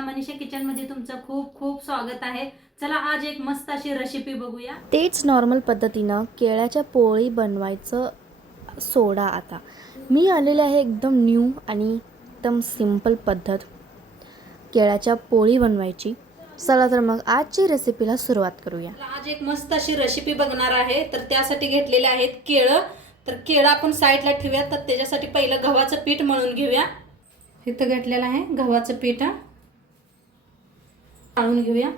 मनीषा किचनमध्ये तुमचं खूप खूप स्वागत आहे. चला आज एक मस्त अशी रेसिपी बघूया. तेच नॉर्मल पद्धतीनं केळ्याच्या पोळी बनवायचं सोडा आता. मी आलेले आहे एकदम न्यू आणि एकदम सिंपल पद्धत केळ्याच्या पोळी बनवायची. चला तर मग आजची रेसिपीला सुरुवात करूया. आज एक मस्त अशी रेसिपी बघणार आहे. तर त्यासाठी घेतलेले आहेत केळं. तर केळं आपण साईडला ठेवूया तर त्याच्यासाठी पहिलं गव्हाचं पीठ मळून घेऊया. इथं घेतलेलं आहे गव्हाचं पीठ काढून घेऊया.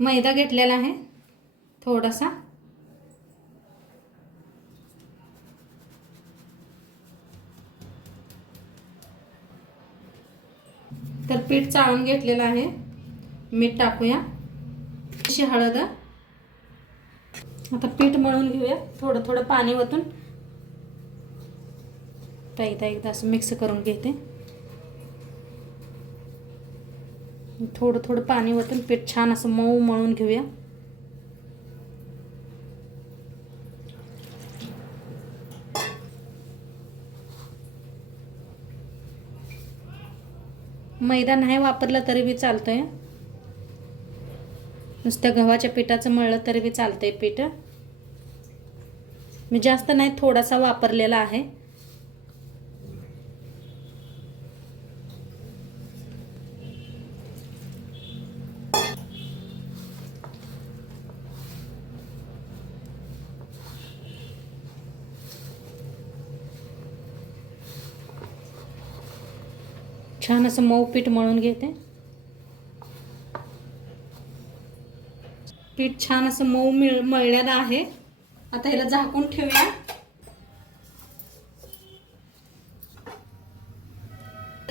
मैदा घेतलेला आहे थोडासा. तर पीठ चाळून घेतलेलं आहे. मीठ टाकूया. अशी हळद आता पीठ मळून घेऊया. थोडं थोडं पाणी वतून तर एकदा एकदा असं मिक्स करून घेते. थोडं थोडं पाणी वतून पीठ छान असं मऊ मळून घेऊया. मैदा नाही वापरला तरी बी चालतंय. नुसत्या गव्हाच्या पिठाचं मळलं तरी बी आहे पीठ. मी जास्त नाही थोडासा वापरलेला आहे. छान असं मऊ पीठ मळून घेते. पीठ छान असं मऊ मिळ मळलेलं आहे. आता ह्याला झाकून ठेवूया.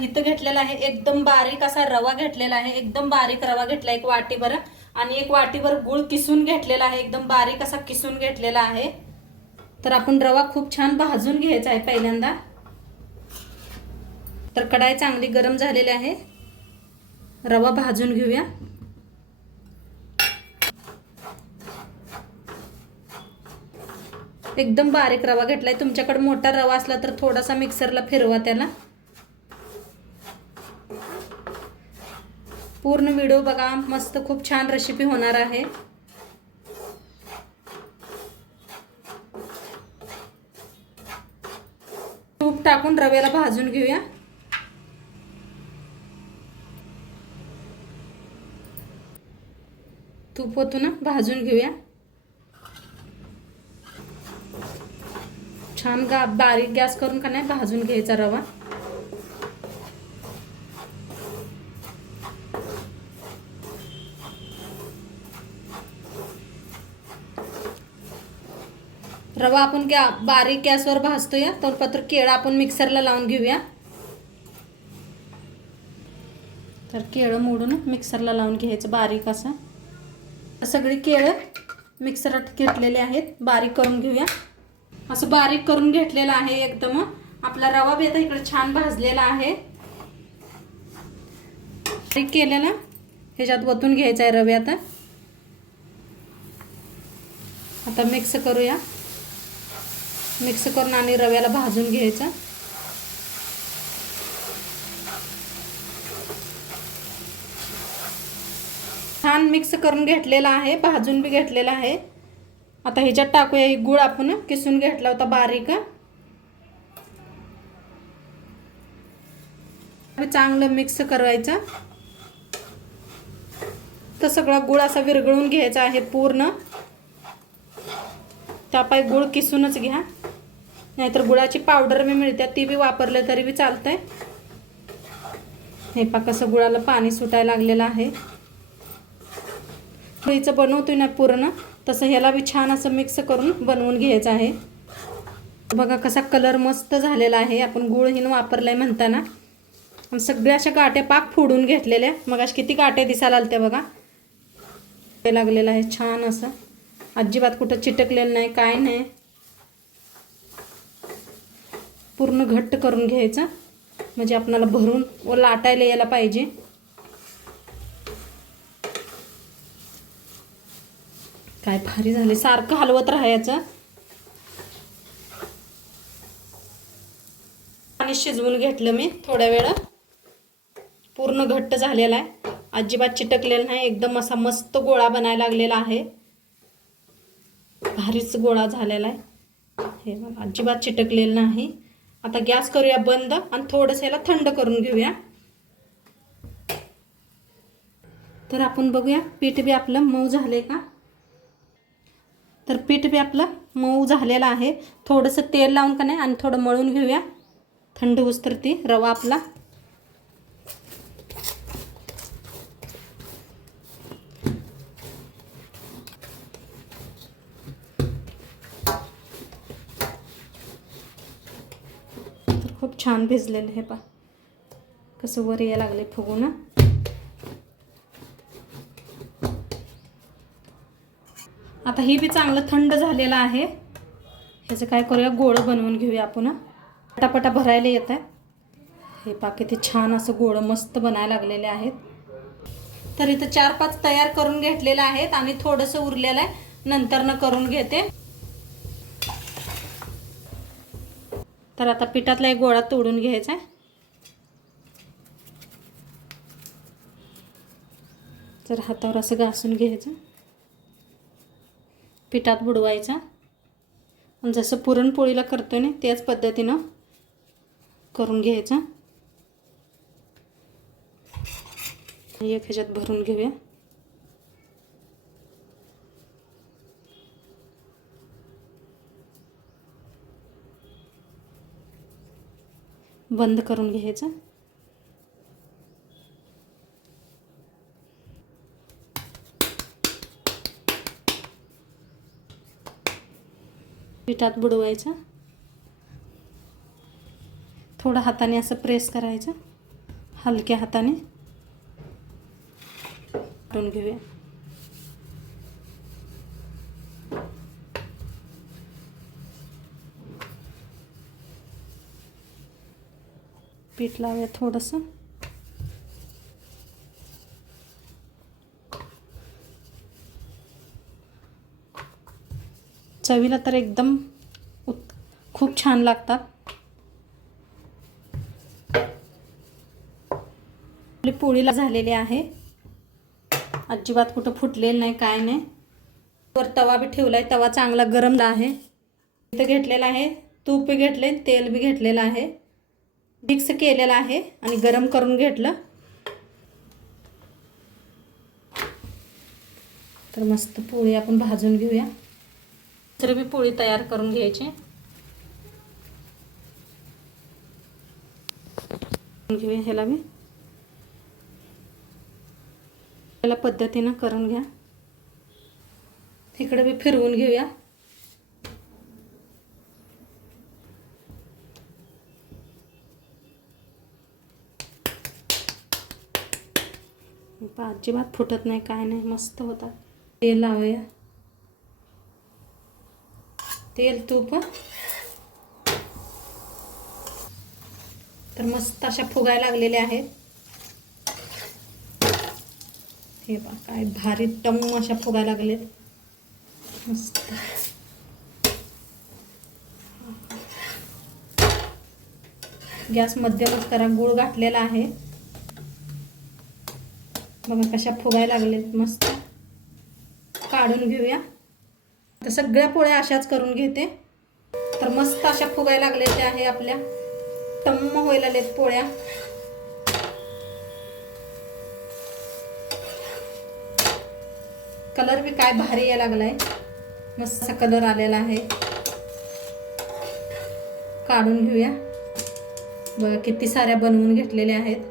इथं घेतलेला आहे एकदम बारीक असा रवा घेतलेला आहे. एकदम बारीक रवा घेतला एक वाटीभर. आणि एक वाटीभर गुळ किसून घेतलेला आहे. एकदम बारीक असा किसून घेतलेला आहे. तर आपण रवा खूप छान भाजून घ्यायचा आहे पहिल्यांदा. तर कढाई चांगली गरम झालेली आहे. रवा भाजून घेऊया. एकदम बारीक रवा घेतलाय. तुमच्याकडे मोठा रवा असला तर थोडासा मिक्सरला फिरवा त्याला. पूर्ण व्हिडिओ बघा. मस्त खूप छान रेसिपी होणार आहे. तूप टाकून रव्याला भाजून घेऊया. तूप होतो ना भाजून घेऊया. छान गा बारीक गॅस करून का नाही भाजून घ्यायचा रवा. रवा आपण गॅ बारीक गॅसवर भाजतोय तर पत्र केळं आपण मिक्सरला लावून घेऊया. तर केळं मोडून मिक्सरला लावून घ्यायचं बारीक असं. सगळी केळं मिक्सरात घेतलेले आहेत बारीक करून घेऊया. असं बारीक करून घेतलेलं आहे एकदम. आपला रवा बी आता इकडे छान भाजलेला आहे. बारीक केलेला. ह्याच्यात वतून घ्यायचा आहे रवे आता. आता मिक्स करूया. मिक्स करून आणि रव्याला भाजून घ्यायचं. छान मिक्स करून घेतलेला आहे. भाजून बी घेतलेला आहे. आता ह्याच्यात टाकूया ही गुळ आपण किसून घेतला होता बारीक चांगलं मिक्स करायचं. तर सगळा गुळ असा विरघळून घ्यायचा आहे पूर्ण. त्यापाय गुळ किसूनच घ्या. नाहीतर गुळाची पावडर बी मिळते ती बी वापरलं तरी बी चालतंय. हे पा कसं गुळाला पाणी सुटायला लागलेलं आहे. गुळीचं बनवतोय ना पूर्ण. तसं ह्याला बी छान असं मिक्स करून बनवून घ्यायचं आहे. बघा कसा कलर मस्त झालेला आहे. आपण गुळ हिन आहे म्हणताना. सगळ्या अशा गाट्या पाक फोडून घेतलेल्या. मग अशा किती गाट्या दिसायला आल्या बघा. ते लागलेलं आहे छान असं. अजिबात कुठं चिटकलेलं नाही काय नाही. पूर्ण घट्ट करून घ्यायचं. म्हणजे आपणाला भरून व लाटायला यायला पाहिजे. काय भारी झाले सारखं हलवत राहायचं. आणि शिजवून घेतलं मी थोड्या वेळ. पूर्ण घट्ट झालेला आहे. अजिबात चिटकलेला नाही. एकदम असा मस्त गोळा बनायला लागलेला आहे. भारीच गोळा झालेला आहे. हे बघा अजिबात चिटकलेलं नाही. आता गॅस करूया बंद आणि थोडंसं याला थंड करून घेऊया. तर आपण बघूया पीठ बी आपलं मऊ झाले का? तर पीठ बी आपलं मऊ झालेलं आहे. थोडंसं तेल लावून का नाही आणि थोडं मळून घेऊया. थंड होस तर ती रवा आपला. तर खूप छान भिजलेलं हे पा कसं वर यायला लागले फुगू ना आता ही बी चांगलं थंड झालेलं आहे. ह्याचं काय करूया गोळं बनवून घेऊया आपण पटापटा भरायला येत आहे हे पा किती छान असं गोळं मस्त बनायला लागलेले आहेत. तर इथं चार पाच तयार करून घेतलेलं आहेत आणि थोडंसं उरलेलं आहे. नंतरनं करून घेते. तर आता पिठातला एक गोळा तोडून घ्यायचा आहे. तर हातावर असं घासून घ्यायचं. पिठात बुडवायचा. आणि जसं पुरणपोळीला करतोय ना त्याच पद्धतीनं करून घ्यायचं. एक ह्याच्यात भरून घेऊया. बंद करून घ्यायचं. पिठात बुडवायचं. थोडं हाताने असं प्रेस करायचं. हलक्या हाताने. वाटून घेऊया. पीठ लावूया थोडंसं. चवीला तर एकदम उत् खूप छान लागतात. आपली पोळीला झालेली आहे. अजिबात कुठं फुटलेलं नाही काय नाही. वर तवा बी ठेवला आहे तवा चांगला गरम आहे. इथं घेतलेला आहे तूप बी घेतले तेल बी घेतलेलं आहे. मिक्स केलेलं आहे आणि गरम करून घेतलं. तर मस्त पोळी आपण भाजून घेऊया. दुसरी बी पोळी तयार करून घ्यायची. घेऊया ह्याला मी. याला पद्धतीनं करून घ्या. इकडे बी फिरवून घेऊया. अजिबात फुटत नाही काय नाही मस्त होतात तेल लावूया. तेल तूप तर मस्त अशा फुगायला लागलेल्या आहेत. हे बा काय भारी टम अशा फुगायला लागलेत. मस्त. गॅस मध्यमच करा गुळ घातलेला आहे. बघा कशा फुगायला लागलेत मस्त. काढून घेऊया. तर सगळ्या पोळ्या अशाच करून घेते. तर मस्त अशा फुगायला लागलेल्या आहे आपल्या. टम्म व्हायला लागलेत पोळ्या. कलर बी काय भारी यायला लागलाय. मस्त असा कलर आलेला आहे. काढून घेऊया. बघा किती साऱ्या बनवून घेतलेल्या आहेत.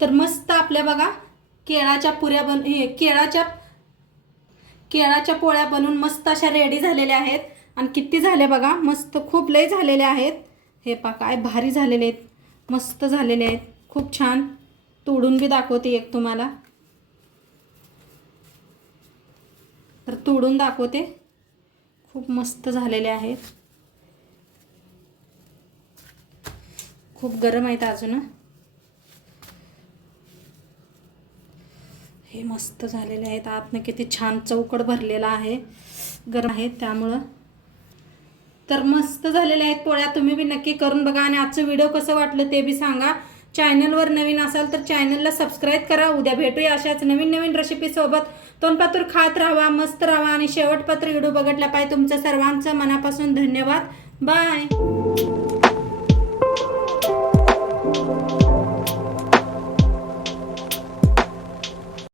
तर मस्त आपल्या बघा केळाच्या पुऱ्या बन हे केळाच्या केळाच्या पोळ्या बनवून मस्त अशा रेडी झालेल्या आहेत. आणि किती झाल्या बघा मस्त खूप लय झालेले आहेत. हे पा काय भारी झालेले आहेत. मस्त झालेले आहेत. खूप छान. तोडून बी दाखवते एक तुम्हाला. तर तोडून दाखवते. खूप मस्त झालेले आहेत. खूप गरम आहेत अजून हे मस्त झालेले आहेत. आतनं किती छान चौकड भरलेला आहे. गरम आहे त्यामुळं. तर मस्त झालेले आहेत पोळ्या. तुम्ही बी नक्की करून बघा आणि आजचं व्हिडिओ कसं वाटलं ते बी सांगा. चॅनलवर नवीन असाल तर चॅनलला सबस्क्राईब करा. उद्या भेटूया अशाच नवीन नवीन रेसिपीसोबत तोंडपातूर खात राहा मस्त राहा आणि शेवटपत्र व्हिडिओ बघितला पाहिजे. तुमचं सर्वांचं मनापासून धन्यवाद. बाय